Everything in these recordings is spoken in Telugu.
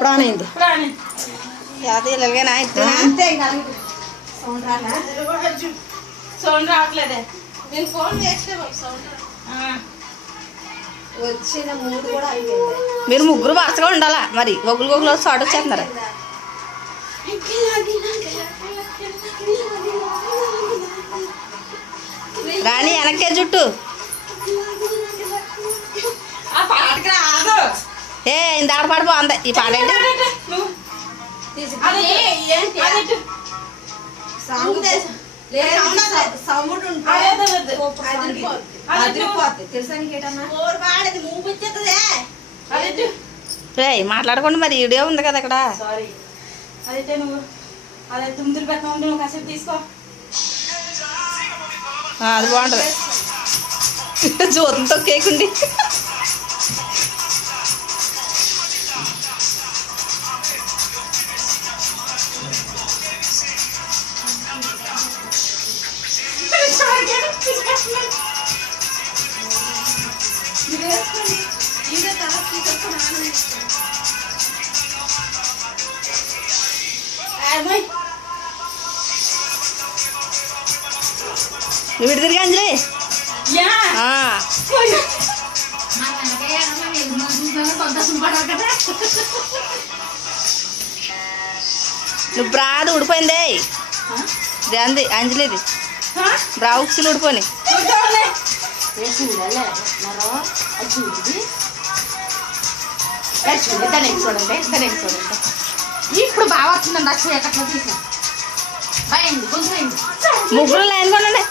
ప్రాణం అయింది ఇలాగేనా అంతే సౌండ్ రావట్లేదే నేను ఫోన్ చేస్తే సౌండ్ వచ్చిన మూడు కూడా అయిపోయింది. మీరు ముగ్గురు వరుసగా ఉండాలా మరి ఒకరు షార్ట్ వచ్చేస్తున్నారు. రాణి వెనక్కే జుట్టు ఏ ఇంత ఆడ పాట బాగుంది ఈ పాట ఏంటి రే మాట్లాడకుండా మరి వీడియో ఉంది కదా అక్కడ. అదైతే నువ్వు అదే తుమ్ములు పెట్టిన ఉంటే నువ్వు కాసేపు తీసుకో. అది బాగుంటుంది జ్యోతంతో కేకుండి నువ్వు ఇటు తిరిగి అంజలి నువ్వు బ్రాది ఊడిపోయిందే అంది అంజలిది బ్రా ఉక్సిలు ఊడిపోయి చూడండి ఇప్పుడు బాగా వస్తుందండి అసలు ఎక్కడ తీసా ముగ్గురు లైన్ కొనండి.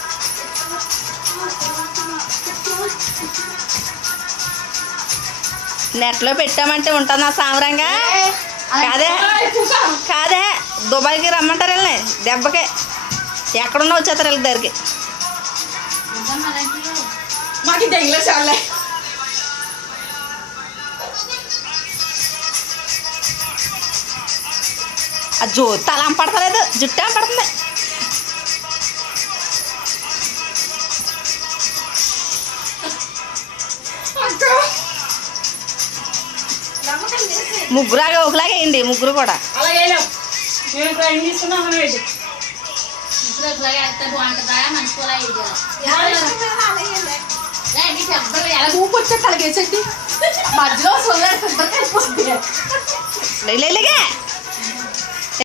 నెట్లో పెట్టామంటే ఉంటుంది నా సామరంగా కాదే కాదే దుబాయ్కి రమ్మంటారు వెళ్ళి దెబ్బకే ఎక్కడున్నా వచ్చేస్తారు వీళ్ళ దగ్గరికి. మాకు దెంగలే చాలే ఆ జ్యోతి తల పడతలేదు జుట్టు పడుతుంది. ముగ్గురాగా ఒకలాగే అయింది ముగ్గురు కూడా. ఊపొచ్చే కలిగేసండి మధ్యలో లేగా